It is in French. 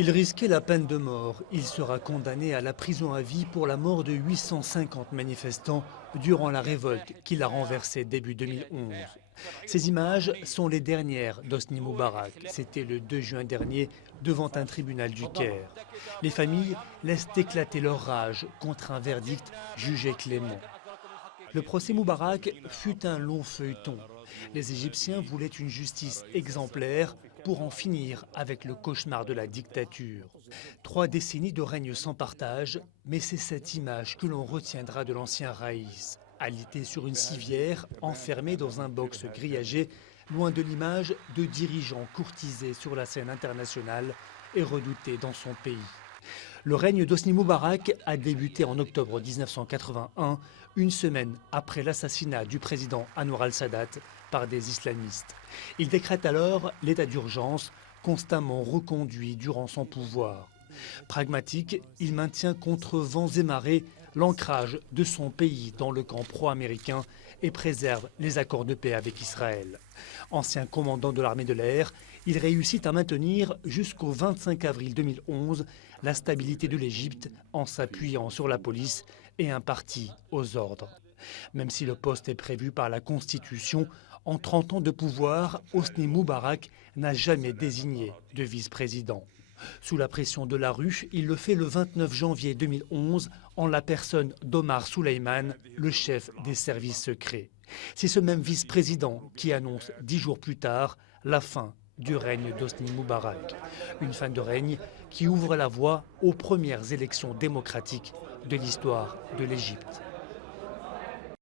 Il risquait la peine de mort. Il sera condamné à la prison à vie pour la mort de 850 manifestants durant la révolte qu'il a renversée début 2011. Ces images sont les dernières d'Hosni Moubarak. C'était le 2 juin dernier devant un tribunal du Caire. Les familles laissent éclater leur rage contre un verdict jugé clément. Le procès Moubarak fut un long feuilleton. Les Égyptiens voulaient une justice exemplaire pour en finir avec le cauchemar de la dictature. 3 décennies de règne sans partage, mais c'est cette image que l'on retiendra de l'ancien Raïs, alité sur une civière, enfermé dans un box grillagé, loin de l'image de dirigeants courtisés sur la scène internationale et redoutés dans son pays. Le règne d'Hosni Moubarak a débuté en octobre 1981, une semaine après l'assassinat du président Anwar al-Sadat par des islamistes. Il décrète alors l'état d'urgence, constamment reconduit durant son pouvoir. Pragmatique, il maintient contre vents et marées l'ancrage de son pays dans le camp pro-américain et préserve les accords de paix avec Israël. Ancien commandant de l'armée de l'air, il réussit à maintenir jusqu'au 25 avril 2011 la stabilité de l'Égypte en s'appuyant sur la police et un parti aux ordres. Même si le poste est prévu par la Constitution, en 30 ans de pouvoir, Hosni Moubarak n'a jamais désigné de vice-président. Sous la pression de la rue, il le fait le 29 janvier 2011 en la personne d'Omar Souleyman, le chef des services secrets. C'est ce même vice-président qui annonce 10 jours plus tard la fin du règne d'Hosni Moubarak. Une fin de règne qui ouvre la voie aux premières élections démocratiques de l'histoire de l'Égypte.